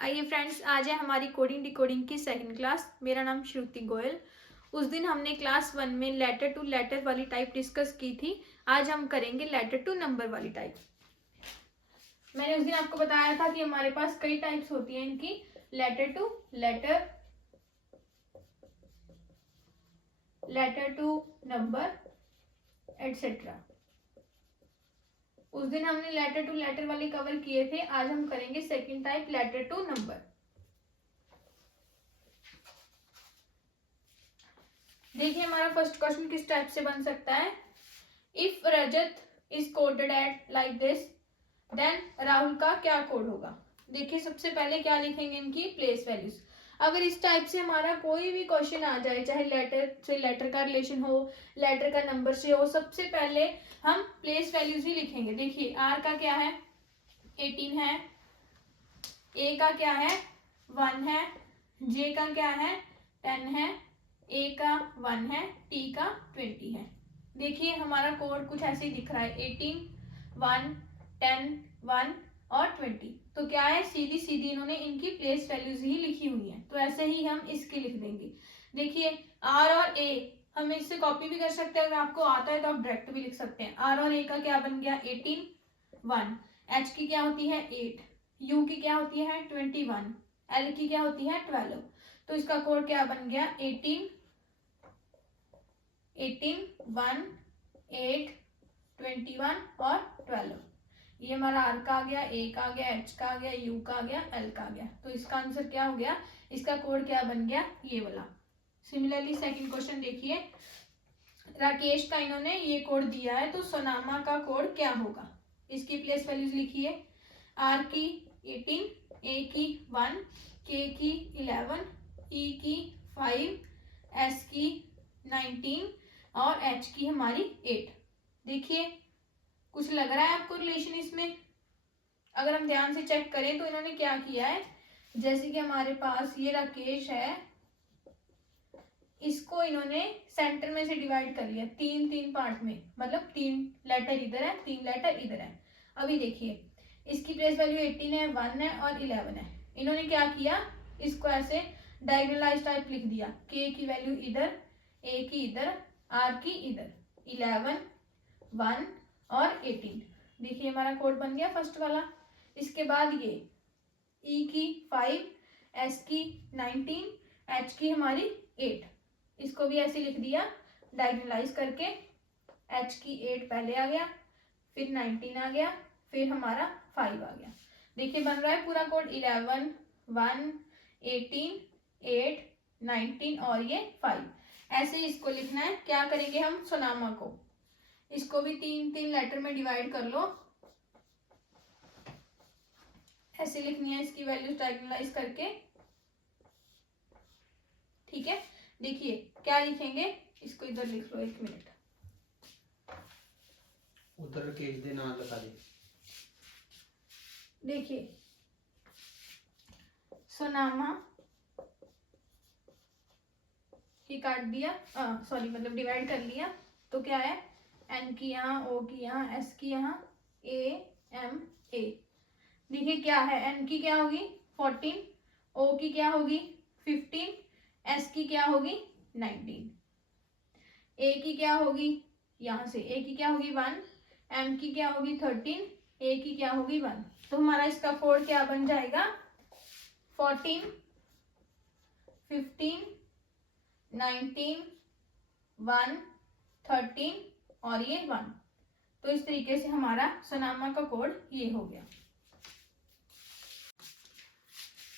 आइए फ्रेंड्स, आज है हमारी कोडिंग डिकोडिंग की सेकंड क्लास। मेरा नाम श्रुति गोयल। उस दिन हमने क्लास 1 में लेटर टू लेटर वाली टाइप डिस्कस की थी। आज हम करेंगे लेटर टू नंबर वाली टाइप। मैंने उस दिन आपको बताया था कि हमारे पास कई टाइप्स होती हैं इनकी, letter to letter, letter to number etcetera. उस दिन हमने लेटर टू लेटर वाली कवर किए थे। आज हम करेंगे second type, letter to number. देखिए हमारा फर्स्ट क्वेश्चन किस टाइप से बन सकता है। If Rajat is coded at like this, then Rahul का क्या कोड होगा। देखिए सबसे पहले क्या लिखेंगे, इनकी प्लेस वैल्यूज। अगर इस टाइप से हमारा कोई भी क्वेश्चन आ जाए, चाहे लेटर से लेटर का रिलेशन हो, लेटर का नंबर से हो, सबसे पहले हम प्लेस वैल्यूज ही लिखेंगे। देखिए आर का क्या है, 18 है, ए का क्या है, 1 है, जे का क्या है, 10 है, ए का 1 है, टी का 20 है। देखिए हमारा कोड कुछ ऐसे ही दिख रहा है, 18, 1, 10, 1 और 20। तो क्या है, सीधी सीधी इन्होंने इनकी प्लेस वैल्यूज ही लिखी हुई है, तो ऐसे ही हम इसकी लिख देंगे। देखिए आर और ए हम इससे कॉपी भी कर सकते हैं, अगर आपको आता है तो आप डायरेक्ट भी लिख सकते हैं। आर और ए का क्या बन गया, 18, 1, एच की क्या होती है 8, यू की क्या होती है 21, एल की क्या होती है 12। तो इसका कोड क्या बन गया, 18, 1, 8, 21 और 12। ये हमारा आर का आ गया, ए का आ गया, एच का आ गया, यू का आ गया, एल का आ गया। तो इसका आंसर क्या हो गया, इसका कोड क्या बन गया, ये वाला। सिमिलरली सेकंड क्वेश्चन देखिए, राकेश का इन्होंने ये कोड दिया है, तो सोनामा का कोड क्या होगा। इसकी प्लेस वैल्यूज लिखिए, आर की 18, ए की 1, के की 11, ई की 5, एस की 19 और एच की हमारी 8। देखिए कुछ लग रहा है आपको रिलेशन इसमें। अगर हम ध्यान से चेक करें तो इन्होंने क्या किया है, जैसे कि हमारे पास ये राकेश है, इसको इन्होंने सेंटर में से डिवाइड कर लिया 3 पार्ट में, मतलब 3 लेटर इधर है, 3 लेटर इधर है। अभी देखिए इसकी प्लेस वैल्यू 18 है, 1 है और 11 है। इन्होंने क्या किया, इसको ऐसे डायगोनलाइज टाइप लिख दिया, के की वैल्यू इधर, ए की इधर, आर की इधर, 11, 1 और 18। देखिए हमारा कोड बन गया फर्स्ट वाला। इसके बाद ये ई की 5, एस की 19, एच की हमारी 8, इसको भी ऐसे लिख दिया डायगोनलाइज करके। एच की 8 पहले आ गया, फिर 19 आ गया, फिर हमारा 5 आ गया। देखिए बन रहा है पूरा कोड 11, 1, 18, 8, 19 और ये 5। ऐसे ही इसको लिखना है। क्या करेंगे हम, सोनामा को, इसको भी 3 लेटर में डिवाइड कर लो, ऐसे लिखनी है इसकी वैल्यूज डायगोनलाइज करके। ठीक है, देखिए क्या लिखेंगे, इसको इधर लिख लो, 1 मिनट उधर के दे नाम लगा दे। देखिए सोनामा ही काट दिया, सॉरी मतलब डिवाइड कर लिया। तो क्या है, एन की यहाँ, ओ की यहाँ, एस की यहाँ, ए एम ए। देखिए क्या है, एन की क्या होगी 14, ओ की क्या होगी 15, एस की क्या होगी 19, ए की क्या होगी, यहाँ से ए की क्या होगी 1, एम की क्या होगी 13, ए की क्या होगी 1। तो हमारा इसका कोड क्या बन जाएगा, 14, 15, 19, 1, 13 और ये 1। तो इस तरीके से हमारा सोनामा का कोड ये हो गया।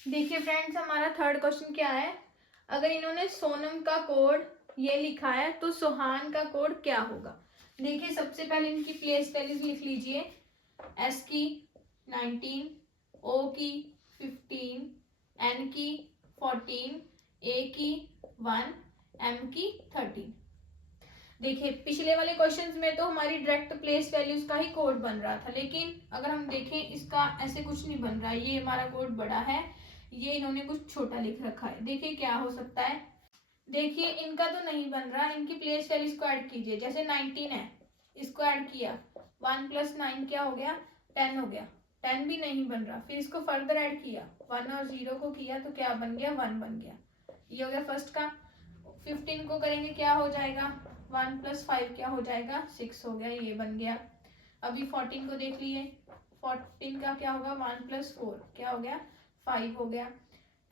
देखिए फ्रेंड्स हमारा थर्ड क्वेश्चन क्या है, अगर इन्होंने सोनम का कोड ये लिखा है तो सोहान का कोड क्या होगा। देखिए सबसे पहले इनकी प्लेस वैल्यूज लिख लीजिए, एस की 19, ओ की 15, एन की 14, ए की 1, एम की 13। देखिए पिछले वाले क्वेश्चंस में तो हमारी डायरेक्ट प्लेस वैल्यूज का ही कोड बन रहा था, लेकिन अगर हम देखें इसका ऐसे कुछ नहीं बन रहा है। ये हमारा कोड बड़ा है, ये इन्होंने कुछ छोटा लिख रखा है। देखिए क्या हो सकता है, देखिए इनका तो नहीं बन रहा, इनकी प्लेस वैल्यूज को ऐड कीजिए। जैसे 19 है, इसको ऐड किया, 1 + 9 क्या हो गया 10 हो गया। 10 भी नहीं बन रहा, फिर इसको फर्दर ऐड किया, 1 और 0 को किया तो क्या बन गया, 1 बन गया। ये हो गया फर्स्ट का। 15 को करेंगे क्या हो जाएगा, 1 + 5 क्या हो जाएगा, 6 हो गया, ये बन गया। अभी 14 को देख लिए, 14 का क्या होगा, 1 + 4 क्या हो गया, 5 हो गया।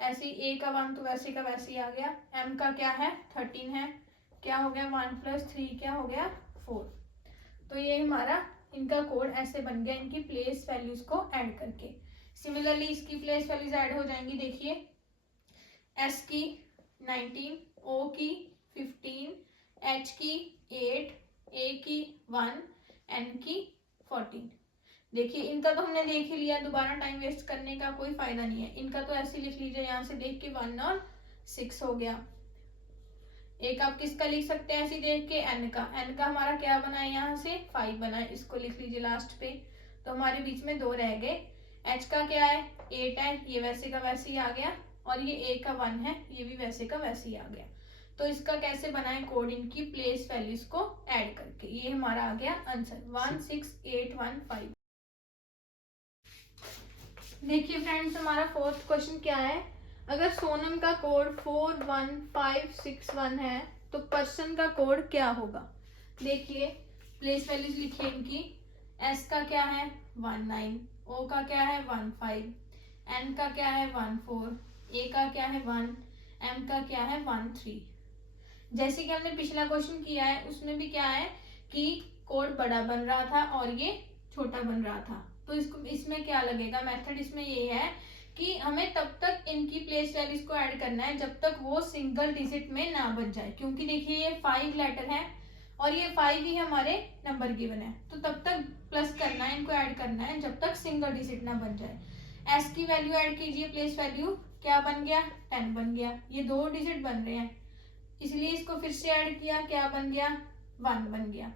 ऐसे ही ए का 1 तो वैसे का वैसे ही आ गया। एम का क्या है, 13 है, क्या हो गया, 1 + 3 क्या हो गया, 4। तो ये हमारा इनका कोड ऐसे बन गया, इनकी प्लेस वैल्यूज को ऐड करके। सिमिलरली इसकी प्लेस वैल्यूज ऐड हो जाएंगी, देखिए एस की 19, ओ की 15, एच की 8, ए की 1, एन की 14। देखिए इनका तो हमने देख ही लिया, दोबारा टाइम वेस्ट करने का कोई फायदा नहीं है। इनका तो ऐसे लिख लीजिए, यहाँ से देख के 1 और 6 हो गया। एक आप किसका लिख सकते हैं ऐसे देख के, एन का। एन का हमारा क्या बना है, यहाँ से 5 बना है, इसको लिख लीजिए लास्ट पे। तो हमारे बीच में 2 रह गए। एच का क्या है, 8 है, ये वैसे का वैसे ही आ गया। और ये ए का 1 है, ये भी वैसे का वैसे ही आ गया। तो इसका कैसे बना है कोड, इनकी प्लेस वैल्यूज को ऐड करके। ये हमारा आ गया आंसर 16815। देखिए फ्रेंड्स, हमारा 4th क्वेश्चन क्या है, अगर सोनम का कोड 41561 है तो पर्सन का कोड क्या होगा। देखिए प्लेस वैल्यूज लिखिए इनकी। एस का क्या है, 19, ओ का क्या है, 15, एन का क्या है, 14, ए का क्या है, 1, एम का क्या है, 13। जैसे कि हमने पिछला क्वेश्चन किया है उसमें भी क्या है कि कोड बड़ा बन रहा था और ये छोटा बन रहा था। तो इसको इसमें क्या लगेगा, मेथड इसमें ये है कि हमें तब तक इनकी प्लेस वैल्यूज को ऐड करना है जब तक वो सिंगल डिजिट में ना बन जाए। क्योंकि देखिए ये 5 लेटर है और ये 5 ही हमारे नंबर गिवन है, तो तब तक प्लस करना है, इनको ऐड करना है जब तक सिंगल डिजिट ना बन जाए। एस की वैल्यू ऐड कीजिए, प्लेस वैल्यू क्या बन गया, 10 बन गया। ये 2 डिजिट बन रहे हैं इसलिए इसको फिर से ऐड किया, क्या बन गया, 1 बन गया।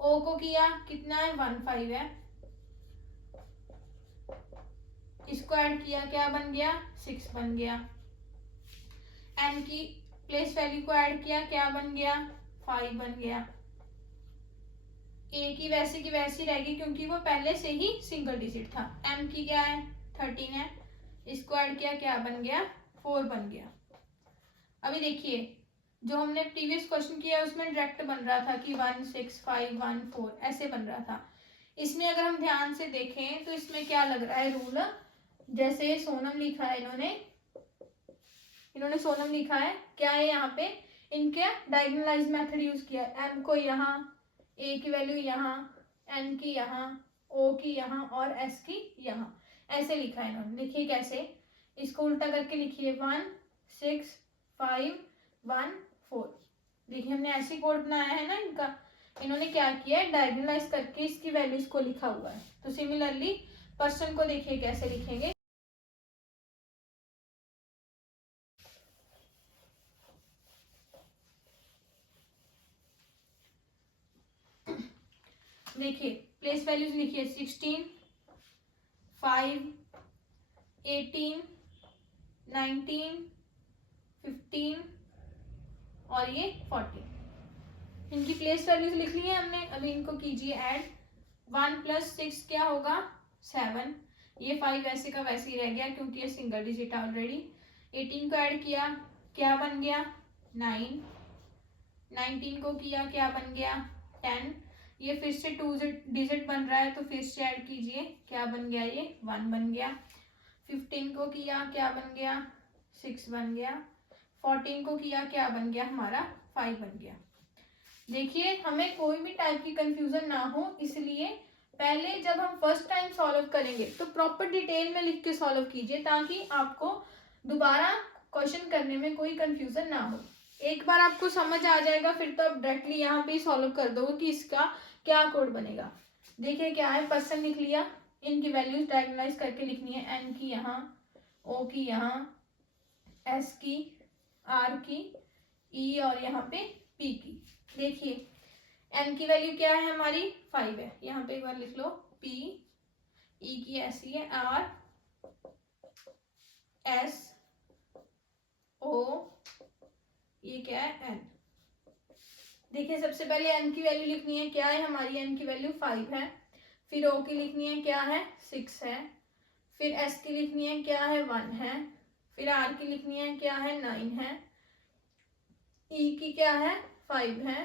ओ को किया, कितना है, 15 है, इसको ऐड किया, क्या बन गया, 6 बन गया। एन की प्लेस वैल्यू को ऐड किया, क्या बन गया, 5 बन गया। ए की वैसी रहेगी क्योंकि वो पहले से ही सिंगल डिजिट था। एम की क्या है, 13 है, इसको ऐड किया, क्या बन गया, 4 बन गया। अभी देखिए जो हमने प्रीवियस क्वेश्चन किया उसमें डायरेक्ट बन रहा था कि 1 6 5 1 4 ऐसे बन रहा था। इसमें अगर हम ध्यान से देखें तो इसमें क्या लग रहा है रूल, जैसे सोनम लिखा है इन्होंने सोनम लिखा है, क्या है यहाँ पे इनके डायगोनलाइज मेथड यूज किया। एम को यहाँ, ए की वैल्यू यहाँ, एन की यहाँ, ओ की यहाँ और एस की यहाँ, ऐसे लिखा है इन्होंने। देखिए कैसे, इसको उल्टा करके लिखिए, 1 6 5 1 4। देखिए हमने ऐसी कोड बनाया है ना इनका, इन्होंने क्या किया है, डायगोनलाइज करके इसकी वैल्यूज को लिखा हुआ है। तो सिमिलरली पर्सन को देखिए कैसे लिखेंगे। देखिए प्लेस वैल्यूज लिखिए, 16 5 18 19 15 और ये 40। इनकी प्लेस वैल्यूज लिख ली है हमने। अभी इनको कीजिए ऐड, 1 + 6 क्या होगा, 7। ये 5 वैसे का वैसे ही रह गया क्योंकि ये सिंगल डिजिट ऑलरेडी। 18 को ऐड किया, क्या बन गया, 9। 19 को किया, क्या बन गया, 10। ये फिर से 2 डिजिट बन रहा है तो फिर से ऐड कीजिए, क्या बन गया, ये 1 बन गया। 15 को किया, क्या बन गया, 6 बन गया। 14 को किया, क्या बन गया, हमारा 5 बन गया। देखिए हमें कोई भी टाइप की कंफ्यूजन ना हो, इसलिए पहले जब हम फर्स्ट टाइम सॉल्व करेंगे तो प्रॉपर डिटेल में लिख के सॉल्व कीजिए ताकि आपको दोबारा क्वेश्चन करने में कोई कंफ्यूजन ना हो। एक बार आपको समझ आ जाएगा फिर तो आप डायरेक्टली यहाँ पे सॉल्व कर दोगे कि इसका क्या कोड बनेगा। देखिए क्या है, पर्सन लिख लिया, इनकी वैल्यूज डायगोनलाइज करके लिखनी है, एन की यहाँ, ओ की यहाँ, एस की, आर की, ई और यहाँ पे पी की। देखिए एन की वैल्यू क्या है हमारी, 5 है, यहाँ पे एक बार लिख लो, पी, ई की ऐसी है, आर, एस, ओ, ये क्या है, एन। देखिए सबसे पहले एन की वैल्यू लिखनी है, क्या है हमारी एन की वैल्यू, 5 है। फिर ओ की लिखनी है क्या है 6 है, फिर एस की लिखनी है क्या है 1 है, फिर आर की लिखनी है क्या है 9 है, ई की क्या है 5 है,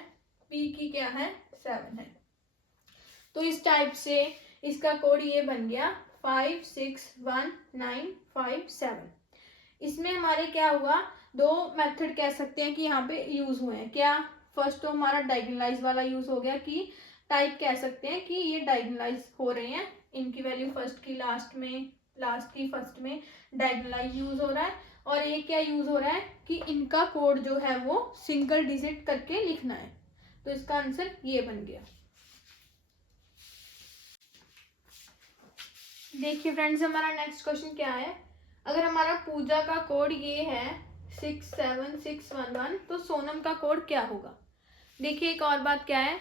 पी की क्या है 7 है। तो इस टाइप से इसका कोड ये बन गया 561957। इसमें हमारे क्या हुआ, दो मेथड कह सकते हैं कि यहाँ पे यूज हुए हैं। क्या, फर्स्ट तो हमारा डायगोनलाइज वाला यूज हो गया कि टाइप कह सकते हैं कि ये डायगोनलाइज हो रहे हैं, इनकी वैल्यू फर्स्ट की लास्ट में, लास्ट की फर्स्ट में डायगोनलाइज यूज हो रहा है। और एक क्या यूज हो रहा है कि इनका कोड जो है वो सिंगल डिजिट करके लिखना है। तो इसका आंसर ये बन गया। देखिए फ्रेंड्स, हमारा नेक्स्ट क्वेश्चन क्या है। अगर हमारा पूजा का कोड ये है 67611, तो सोनम का कोड क्या होगा। देखिए एक और बात क्या है,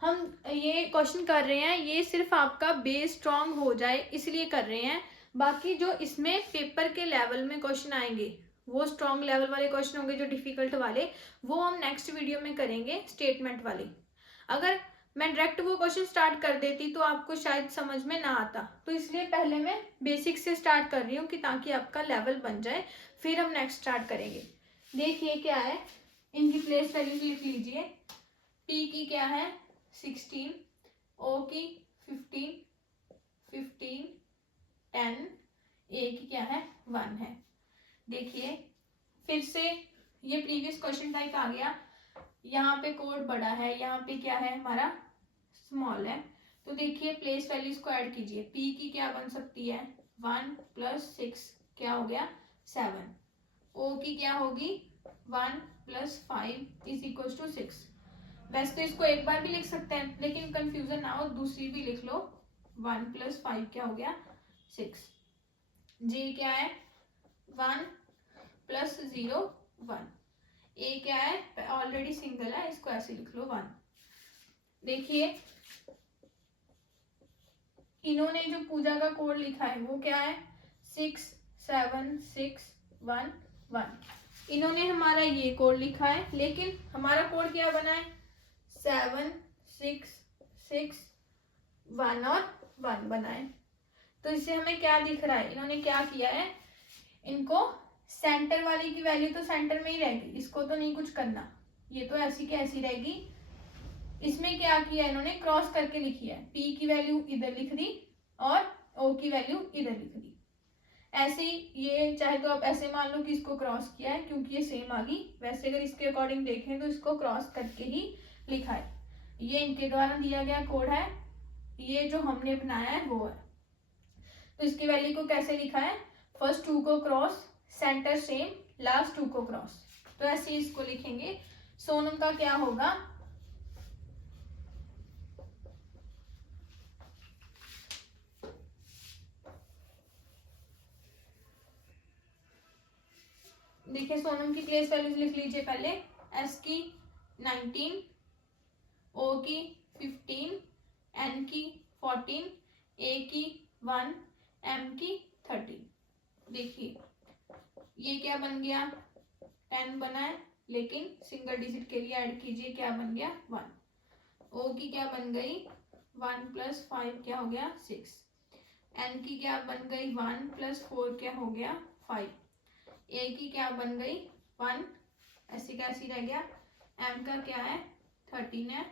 हम ये क्वेश्चन कर रहे हैं, ये सिर्फ आपका बेस स्ट्रांग हो जाए इसलिए कर रहे हैं। बाकी जो इसमें पेपर के लेवल में क्वेश्चन आएंगे वो स्ट्रांग लेवल वाले क्वेश्चन होंगे, जो डिफिकल्ट वाले वो हम नेक्स्ट वीडियो में करेंगे, स्टेटमेंट वाले। अगर मैं डायरेक्ट वो क्वेश्चन स्टार्ट कर देती तो आपको शायद समझ में ना आता, तो इसलिए पहले मैं बेसिक से स्टार्ट कर रही हूँ कि ताकि आपका लेवल बन जाए, फिर हम नेक्स्ट स्टार्ट करेंगे। देखिए क्या है, इनकी प्लेस वैल्यू लिख लीजिए। पी की क्या है 16, ओ की 15, 10, ए की क्या है 1 है। देखिए फिर से ये प्रीवियस क्वेश्चन टाइप आ गया, यहाँ पे कोड बड़ा है, यहाँ पे क्या है हमारा स्मॉल है। तो देखिए प्लेस वैल्यूज को ऐड कीजिए। पी की क्या बन सकती है 1 + 6 क्या हो गया 7। ओ की क्या होगी 1 + 5 = 6। वैसे तो इसको एक बार भी लिख सकते हैं, लेकिन कंफ्यूजन ना हो दूसरी भी लिख लो। 1 + 5 क्या हो गया 6। जे क्या है 1 + 0 1। ए क्या है ऑलरेडी सिंगल है, इसको ऐसे लिख लो 1। देखिए इन्होंने जो पूजा का कोड लिखा है वो क्या है 67611। इन्होंने हमारा ये कोड लिखा है, लेकिन हमारा कोड क्या बना है 766 और 1 बना है। तो इससे हमें क्या दिख रहा है, इन्होंने क्या किया है, इनको सेंटर वाली की वैल्यू तो सेंटर में ही रहेगी, इसको तो नहीं कुछ करना, ये तो ऐसी की ऐसी रहेगी। इसमें क्या किया इन्होंने क्रॉस करके लिखी है, पी की वैल्यू इधर लिख दी और ओ की वैल्यू इधर लिख दी। ऐसे ही ये चाहे तो आप ऐसे मान लो कि इसको क्रॉस किया है क्योंकि ये सेम आ गई, वैसे अगर इसके अकॉर्डिंग देखें तो इसको क्रॉस करके ही लिखा है। ये इनके द्वारा दिया गया कोड है, ये जो हमने बनाया है वो है। तो इसकी वैल्यू को कैसे लिखा है, फर्स्ट 2 को क्रॉस, सेंटर सेम, लास्ट 2 को क्रॉस, तो ऐसे इसको लिखेंगे। सोनम का क्या होगा देखिए सोनम की प्लेस वैल्यूज लिख लीजिए पहले। एस की 19, ओ की 15, एन की 14, ए की 1, एम की 13। देखिए ये क्या बन गया 10 बना है, लेकिन सिंगल डिजिट के लिए ऐड कीजिए क्या बन गया 1। ओ की क्या बन गई 1 + 5 क्या हो गया 6। एन की क्या बन गई 1 + 4 क्या हो गया 5। ए की क्या बन गई 1, ऐसी कैसी रह गया। एम का क्या है 13 है,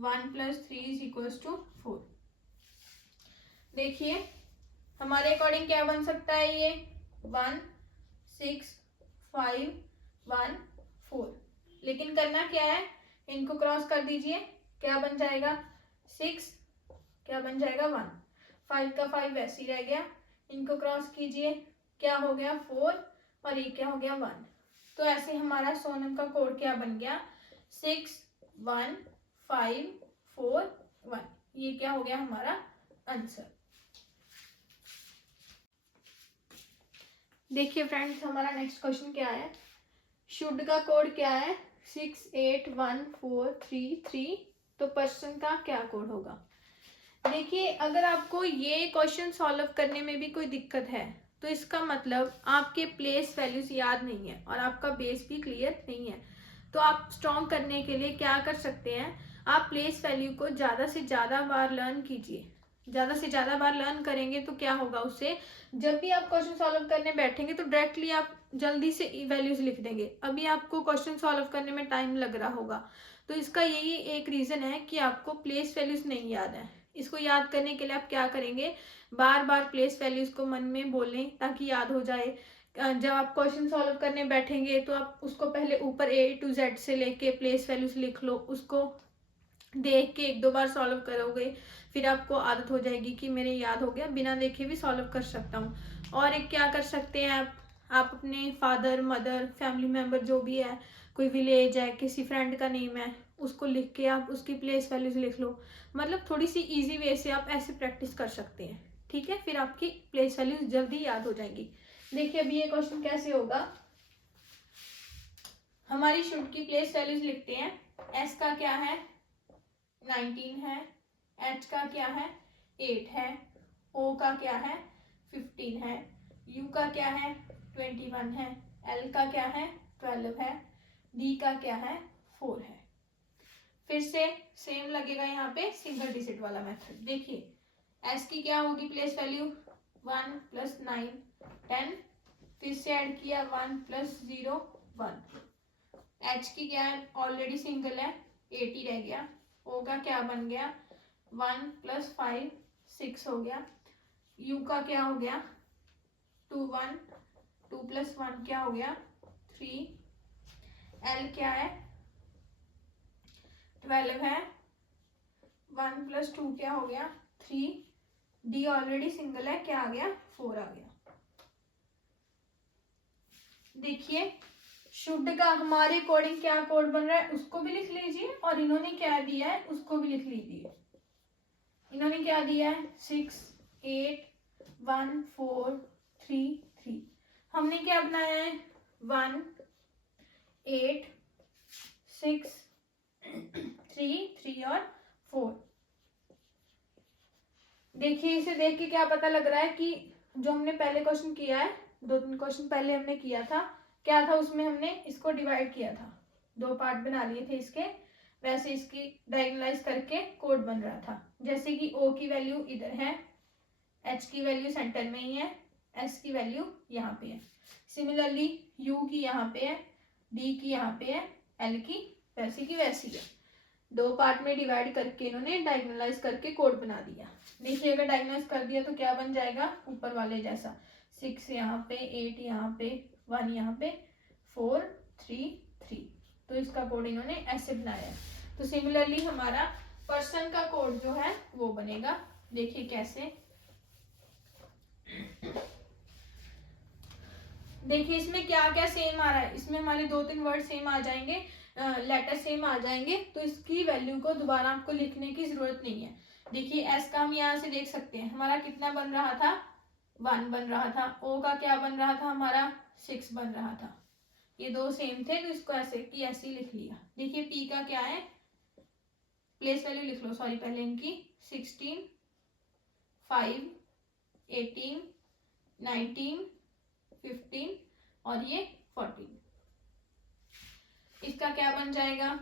1 + 3 = 4। देखिए हमारे अकॉर्डिंग क्या बन सकता है ये 1 6 5 1 4, लेकिन करना क्या है इनको क्रॉस कर दीजिए, क्या बन जाएगा 6 क्या बन जाएगा 1, 5 का 5 वैसे ही रह गया, इनको क्रॉस कीजिए क्या हो गया 4 और ये क्या हो गया 1। तो ऐसे हमारा सोनम का कोड क्या बन गया 6 1 5 4 1। ये क्या हो गया हमारा आंसर। देखिए फ्रेंड्स हमारा नेक्स्ट क्वेश्चन क्या है, शुड का कोड क्या है 6814333, तो पर्सन का क्या कोड होगा। देखिए अगर आपको ये क्वेश्चन सॉल्व करने में भी कोई दिक्कत है तो इसका मतलब आपके प्लेस वैल्यूज याद नहीं है और आपका बेस भी क्लियर नहीं है। तो आप स्ट्रॉन्ग करने के लिए क्या कर सकते हैं, आप प्लेस वैल्यू को ज़्यादा से ज़्यादा बार लर्न कीजिए। ज़्यादा से ज़्यादा बार लर्न करेंगे तो क्या होगा, उससे जब भी आप क्वेश्चन सॉल्व करने बैठेंगे तो डायरेक्टली आप जल्दी से वैल्यूज लिख देंगे। अभी आपको क्वेश्चन सॉल्व करने में टाइम लग रहा होगा, तो इसका यही एक रीज़न है कि आपको प्लेस वैल्यूज नहीं याद है। इसको याद करने के लिए आप क्या करेंगे, बार बार प्लेस वैल्यूज को मन में बोलें ताकि याद हो जाए। जब आप क्वेश्चन सॉल्व करने बैठेंगे तो आप उसको पहले ऊपर A to Z से लेके प्लेस वैल्यूज लिख लो, उसको देख के 1-2 बार सॉल्व करोगे, फिर आपको आदत हो जाएगी कि मेरे याद हो गया, बिना देखे भी सॉल्व कर सकता हूँ। और एक क्या कर सकते हैं आप अपने फादर मदर फैमिली मेम्बर जो भी है, कोई विलेज है, किसी फ्रेंड का नेम है, उसको लिख के आप उसकी प्लेस वैल्यूज लिख लो। मतलब थोड़ी सी इजी वे से आप ऐसे प्रैक्टिस कर सकते हैं, ठीक है। फिर आपकी प्लेस वैल्यूज जल्दी याद हो जाएंगी। देखिए अभी ये क्वेश्चन कैसे होगा। हमारी शुड की प्लेस वैल्यूज लिखते हैं। एस का क्या है, 19 है। एच का क्या है, 8 है। ओ का क्या है, 15 है। यू का क्या है, 21 है। एल का क्या है, 12 है। डी का क्या है, 4 है। फिर से सेम लगेगा यहाँ पे सिंगल डिजिट वाला मेथड। देखिए एस की क्या होगी प्लेस वैल्यू, 1 + 9 10। फिर से ऐड किया 1 + 0 1। एच की क्या है, ऑलरेडी सिंगल है, 8 ही रह गया। ओ का क्या बन गया, 1 + 5 6 हो गया। यू का क्या हो गया, 2 1 2 + 1 क्या हो गया, 3। एल क्या है, 12 है। 1 + 2 क्या हो गया, 3। डी ऑलरेडी सिंगल है, क्या आ गया, 4 आ गया। देखिए शुड का हमारे अकॉर्डिंग क्या कोड बन रहा है उसको भी लिख लीजिए, और इन्होंने क्या दिया है उसको भी लिख लीजिए। इन्होंने क्या दिया है, 6 8 1 4 3 3। हमने क्या बनाया है, 1 8 6 3 3 और 4। देखिए इसे देख के क्या पता लग रहा है कि जो हमने पहले क्वेश्चन किया है, 2-3 क्वेश्चन पहले हमने किया था, क्या था उसमें हमने इसको डिवाइड किया था, 2 पार्ट बना लिए थे इसके। वैसे इसकी डायगोनलाइज करके कोड बन रहा था। जैसे कि O की वैल्यू इधर है, H की वैल्यू सेंटर में ही है, S की वैल्यू यहाँ पे है। सिमिलरली U की यहाँ पे है, D की यहाँ पे है, L की वैसी की वैसी है। 2 पार्ट में डिवाइड करके इन्होंने डायगोनलाइज करके कोड बना दिया। देखिए अगर डायगोनलाइज कर दिया तो क्या बन जाएगा, ऊपर वाले जैसा, 6 यहाँ पे, 8 यहाँ पे, 1 यहाँ पे, 4 3 3। तो इसका कोड इन्होंने ऐसे बनाया है। तो सिमिलरली हमारा पर्सन का कोड जो है वो बनेगा। देखिए कैसे, देखिए इसमें क्या क्या सेम आ रहा है, इसमें हमारे 2-3 वर्ड सेम आ जाएंगे, लेटर सेम आ जाएंगे, तो इसकी वैल्यू को दोबारा आपको लिखने की जरूरत नहीं है। देखिए एस का हम यहाँ से देख सकते हैं, हमारा कितना बन रहा था, 1 बन रहा था। ओ का क्या बन रहा था हमारा, 6 बन रहा था। ये 2 सेम थे तो इसको ऐसे की ऐसे ही लिख लिया। देखिए पी का क्या है, प्लेस वैल्यू लिख लो, सॉरी पहले इनकी, 16 5 18 19 15 और ये 14। इसका क्या बन जाएगा,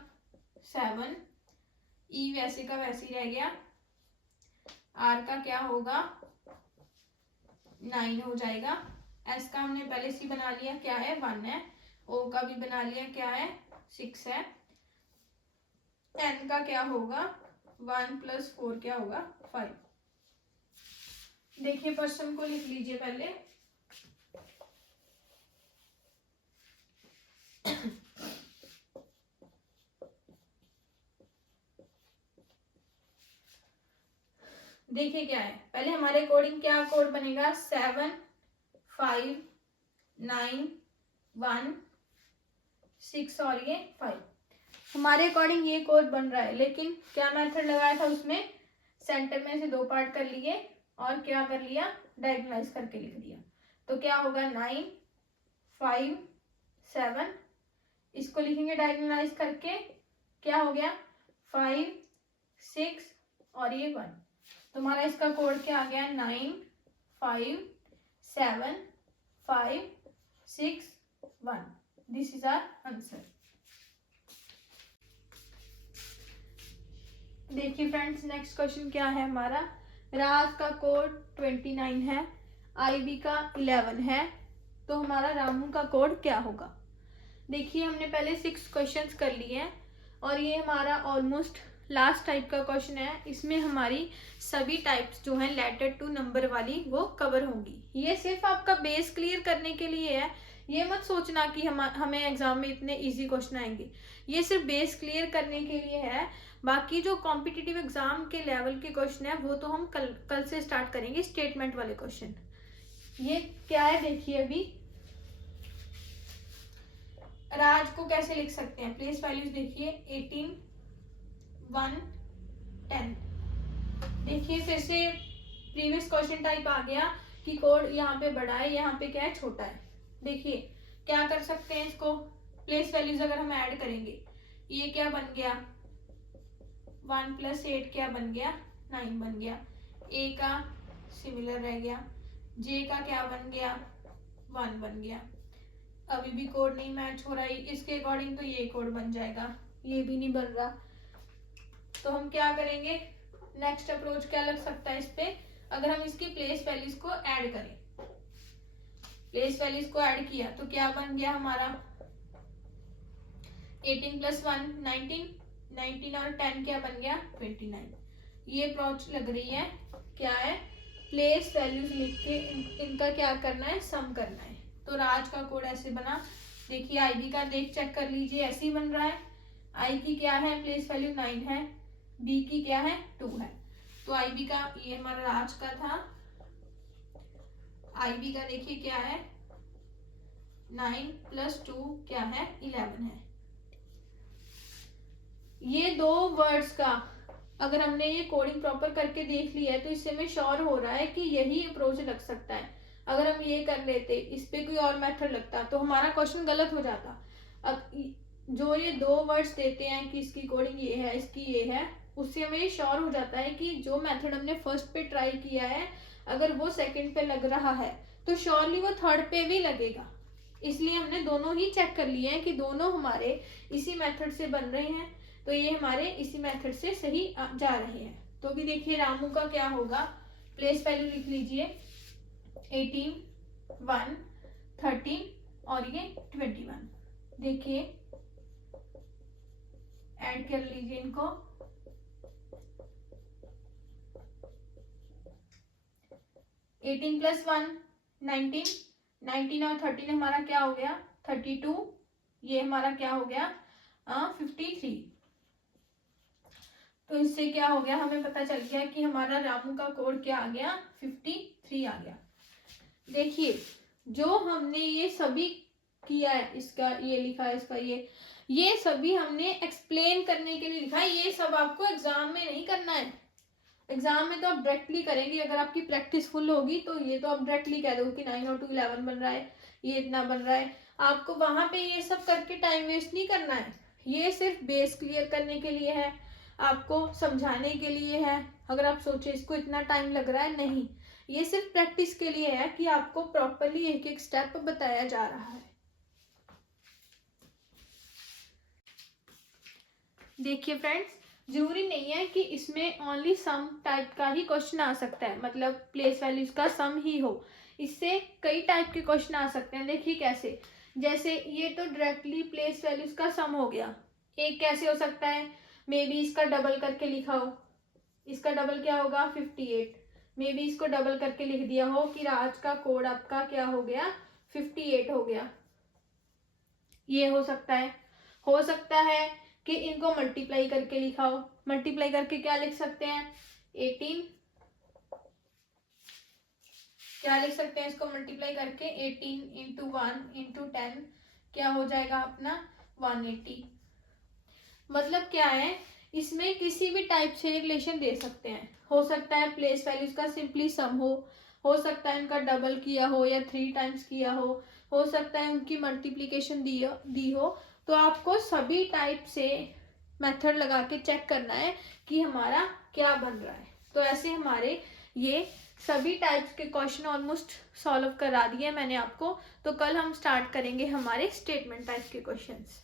7। ई वैसे का वैसे ही रह गया। आर का क्या होगा, 9 हो जाएगा। एस का हमने पहले से बना लिया, क्या है, 1 है। ओ का भी बना लिया, क्या है, 6 है। एन का क्या होगा, 1 + 4 क्या होगा, 5। देखिए पर्सन को लिख लीजिए पहले। देखिए क्या है, पहले हमारे अकॉर्डिंग क्या कोड बनेगा, 7 5 9 1 6 और ये 5। हमारे अकॉर्डिंग ये कोड बन रहा है, लेकिन क्या मेथड लगाया था उसमें, सेंटर में से 2 पार्ट कर लिए और क्या कर लिया, डायगोनलाइज करके लिख दिया। तो क्या होगा, 9 5 7। इसको लिखेंगे डायगोनलाइज करके, क्या हो गया, 5 6 और ये 1। तो हमारा इसका कोड क्या आ गया, 9 5 7 5 6 1। This is our answer. देखिए फ्रेंड्स, नेक्स्ट क्वेश्चन क्या है हमारा। राज का कोड 29 है, आईवी का 11 है, तो हमारा रामू का कोड क्या होगा। देखिए हमने पहले 6 क्वेश्चंस कर लिए हैं और ये हमारा ऑलमोस्ट लास्ट टाइप का क्वेश्चन है। इसमें हमारी सभी टाइप्स जो हैं लेटर टू नंबर वाली वो कवर होंगी। ये सिर्फ आपका बेस क्लियर करने के लिए है, ये मत सोचना कि हमें एग्जाम में इतने इजी क्वेश्चन आएंगे। ये सिर्फ बेस क्लियर करने के लिए है। बाकी जो कॉम्पिटिटिव एग्जाम के लेवल के क्वेश्चन है वो तो हम कल से स्टार्ट करेंगे, स्टेटमेंट वाले क्वेश्चन। ये क्या है देखिए, अभी राज को कैसे लिख सकते हैं, प्लेस वैल्यूज देखिए 18, 1, 10। देखिए फिर से प्रीवियस क्वेश्चन टाइप आ गया कि कोड यहाँ पे बड़ा है, यहाँ पे क्या है छोटा है। देखिए क्या कर सकते हैं इसको, प्लेस वैल्यूज अगर हम ऐड करेंगे, ये क्या बन गया 1 + 8 क्या बन गया 9 बन गया। ए का सिमिलर रह गया, जे का क्या बन गया 1 बन गया। अभी भी कोड नहीं मैच हो रहा है, इसके अकॉर्डिंग तो ये कोड बन जाएगा, ये भी नहीं बन रहा। तो हम क्या करेंगे, नेक्स्ट अप्रोच क्या लग सकता है इस पे, अगर हम इसकी प्लेस वैल्यूज को ऐड करें। प्लेस वैल्यूज को ऐड किया तो क्या बन गया हमारा 18 + 1 19, 19 और 10 क्या बन गया 29। ये अप्रोच लग रही है, क्या है प्लेस वैल्यूज लिख के इनका क्या करना है, सम करना है। तो राज का कोड ऐसे बना। देखिए आईबी का चेक कर लीजिए, ऐसे ही बन रहा है। आई की क्या है प्लेस वैल्यू 9 है, बी की क्या है 2 है। तो आईबी का ये हमारा राज का था, आईबी का देखिए क्या है 9 + 2 क्या है 11 है। ये दो वर्ड्स का अगर हमने ये कोडिंग प्रॉपर करके देख लिया है तो इससे हमें श्योर हो रहा है कि यही अप्रोच लग सकता है। अगर हम ये कर लेते, इस पे कोई और मेथड लगता तो हमारा क्वेश्चन गलत हो जाता। अब जो ये दो वर्ड्स देते हैं कि इसकी कोडिंग ये है, इसकी ये है, उससे हमें श्योर हो जाता है कि जो मेथड हमने फर्स्ट पे ट्राई किया है अगर वो सेकंड पे लग रहा है तो श्योरली वो थर्ड पे भी लगेगा। इसलिए हमने दोनों ही चेक कर लिए हैं कि दोनों हमारे इसी मेथड से बन रहे हैं, तो ये हमारे इसी मेथड से सही जा रहे हैं। तो भी देखिए रामू का क्या होगा, प्लेस वैल्यू लिख लीजिए 18, 1, 13 और ये 21। देखिए ऐड कर लीजिए इनको। एटीन + 1 19, 19 और 13 हमारा क्या हो गया 32, ये हमारा क्या हो गया 53। तो इससे क्या हो गया, हमें पता चल गया कि हमारा रामू का कोड क्या आ गया 53 आ गया। देखिए जो हमने ये सभी किया है, इसका ये लिखा है, इसका ये सभी हमने एक्सप्लेन करने के लिए लिखा है। ये सब आपको एग्जाम में नहीं करना है, एग्जाम में तो आप डायरेक्टली करेंगे। अगर आपकी प्रैक्टिस फुल होगी तो ये तो आप डायरेक्टली कह दोगे कि 9 और 2 11 बन रहा है, ये इतना बन रहा है। आपको वहां पे ये सब करके टाइम वेस्ट नहीं करना है, ये सिर्फ बेस क्लियर करने के लिए है, आपको समझाने के लिए है। अगर आप सोचे इसको इतना टाइम लग रहा है, नहीं, ये सिर्फ प्रैक्टिस के लिए है कि आपको प्रॉपरली एक एक स्टेप बताया जा रहा है। देखिए फ्रेंड्स, जरूरी नहीं है कि इसमें ओनली सम टाइप का ही क्वेश्चन आ सकता है, मतलब प्लेस वैल्यूज का सम ही हो। इससे कई टाइप के क्वेश्चन आ सकते हैं। देखिए कैसे, जैसे ये तो डायरेक्टली प्लेस वैल्यूज का सम हो गया। एक कैसे हो सकता है, मे बी इसका डबल करके लिखा हो, इसका डबल क्या होगा 58, मे बी इसको डबल करके लिख दिया हो कि राज का कोड आपका क्या हो गया 58 हो गया। ये हो सकता है। हो सकता है कि इनको मल्टीप्लाई करके लिखा हो। मल्टीप्लाई करके क्या लिख सकते हैं 18, क्या लिख सकते हैं इसको मल्टीप्लाई करके 18 × 1 × 10 क्या हो जाएगा अपना 180। मतलब क्या है, इसमें किसी भी टाइप से रिलेशन दे सकते हैं। हो सकता है प्लेस वैल्यूज का सिंपली सम हो सकता है इनका डबल किया हो या 3 टाइम्स किया हो सकता है उनकी मल्टीप्लिकेशन दी हो। तो आपको सभी टाइप से मेथड लगा के चेक करना है कि हमारा क्या बन रहा है। तो ऐसे हमारे ये सभी टाइप्स के क्वेश्चन ऑलमोस्ट सॉल्व करा दिए मैंने आपको। तो कल हम स्टार्ट करेंगे हमारे स्टेटमेंट टाइप के क्वेश्चंस।